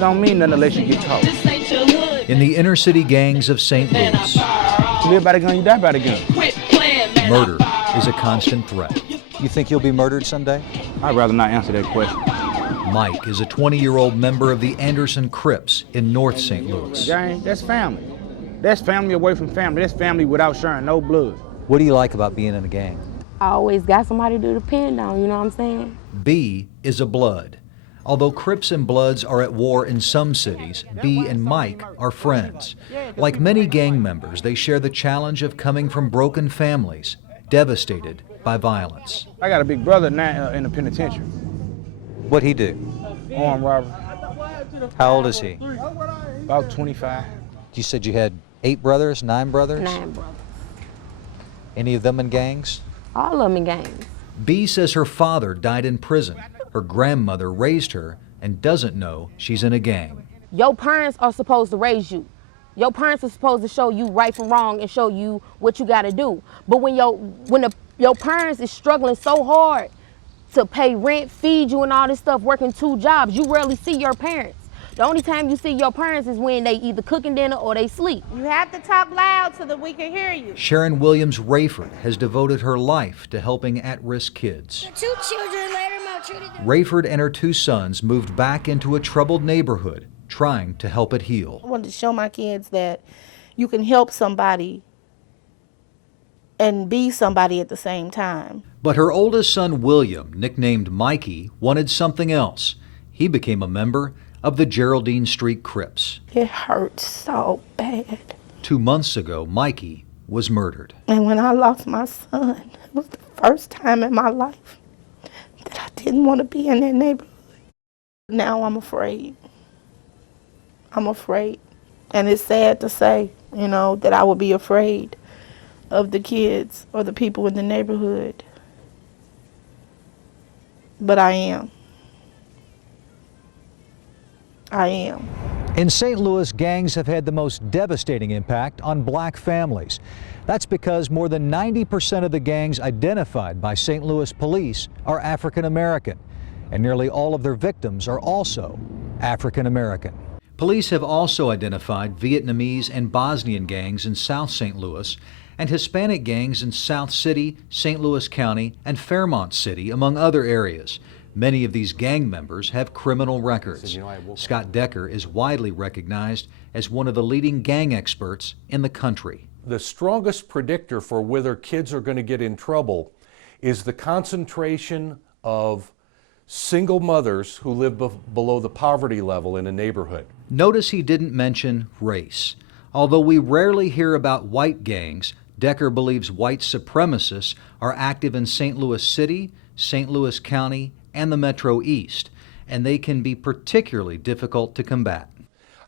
don't mean nothing unless you get caught. In the inner city gangs of St. Louis, You live by the gun, you die by the gun. murder is a constant threat. You think you'll be murdered someday? I'd rather not answer that question. Mike is a 20-year-old member of the Anderson Crips in North St. Louis. Gang, that's family. That's family away from family. That's family without sharing no blood. What do you like about being in a gang? I always got somebody to depend on, you know what I'm saying? B is a Blood. Although Crips and Bloods are at war in some cities, B and Mike are friends. Like many gang members, they share the challenge of coming from broken families, devastated by violence. I got a big brother now in the penitentiary. What'd he do? Armed robbery. How old is he? About 25. You said you had 8 brothers, 9 brothers? 9 brothers. Any of them in gangs? All of them in gangs. B says her father died in prison. Her grandmother raised her and doesn't know she's in a gang. Your parents are supposed to raise you. Your parents are supposed to show you right from wrong and show you what you got to do. But when your parents is struggling so hard to pay rent, feed you and all this stuff, working 2 jobs, you rarely see your parents. The only time you see your parents is when they either cooking dinner or they sleep. You have to talk loud so that we can hear you. Sharon Williams Rayford has devoted her life to helping at-risk kids. 2 children later maltreated. Rayford and her 2 sons moved back into a troubled neighborhood, trying to help it heal. I wanted to show my kids that you can help somebody and be somebody at the same time. But her oldest son, William, nicknamed Mikey, wanted something else. He became a member of the Geraldine Street Crips. It hurts so bad. 2 months ago, Mikey was murdered. And when I lost my son, it was the first time in my life that I didn't want to be in that neighborhood. Now I'm afraid. I'm afraid. And it's sad to say, you know, that I would be afraid of the kids or the people in the neighborhood. But I am. I am. In St. Louis, gangs have had the most devastating impact on black families. That's because more than 90% of the gangs identified by St. Louis police are African American, and nearly all of their victims are also African American. Police have also identified Vietnamese and Bosnian gangs in South St. Louis and Hispanic gangs in South City, St. Louis County, and Fairmont City, among other areas. Many of these gang members have criminal records. Scott Decker is widely recognized as one of the leading gang experts in the country. The strongest predictor for whether kids are going to get in trouble is the concentration of single mothers who live below the poverty level in a neighborhood. Notice he didn't mention race. Although we rarely hear about white gangs, Decker believes white supremacists are active in St. Louis City, St. Louis County, and the Metro East, and they can be particularly difficult to combat.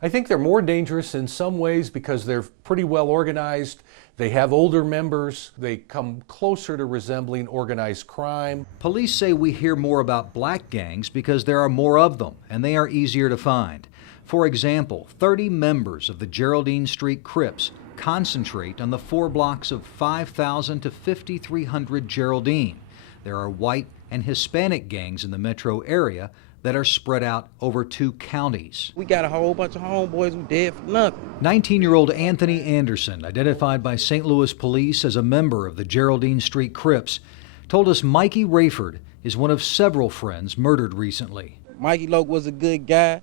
I think they're more dangerous in some ways because they're pretty well organized. They have older members. They come closer to resembling organized crime. Police say we hear more about black gangs because there are more of them and they are easier to find. For example, 30 members of the Geraldine Street Crips concentrate on the 4 blocks of 5,000 to 5,300 Geraldine. There are white and Hispanic gangs in the metro area that are spread out over 2 counties. We got a whole bunch of homeboys who dead for nothing. 19-year-old Anthony Anderson, identified by St. Louis police as a member of the Geraldine Street Crips, told us Mikey Rayford is one of several friends murdered recently. Mikey Loke was a good guy.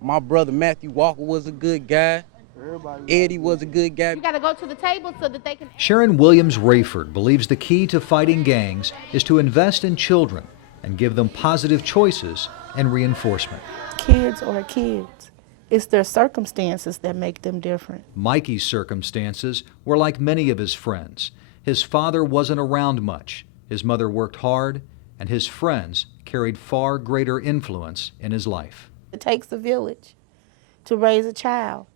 My brother Matthew Walker was a good guy. Eddie was a good guy. You got to go to the table so that they can... Sharon Williams Rayford believes the key to fighting gangs is to invest in children and give them positive choices and reinforcement. Kids are kids. It's their circumstances that make them different. Mikey's circumstances were like many of his friends. His father wasn't around much. His mother worked hard, and his friends carried far greater influence in his life. It takes a village to raise a child.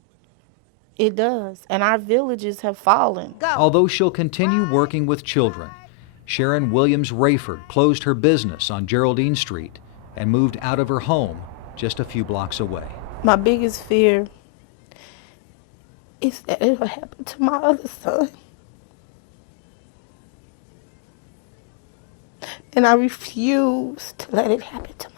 It does, and our villages have fallen. Although she'll continue working with children, Sharon Williams Rayford closed her business on Geraldine Street and moved out of her home just a few blocks away. My biggest fear is that it'll happen to my other son. And I refuse to let it happen to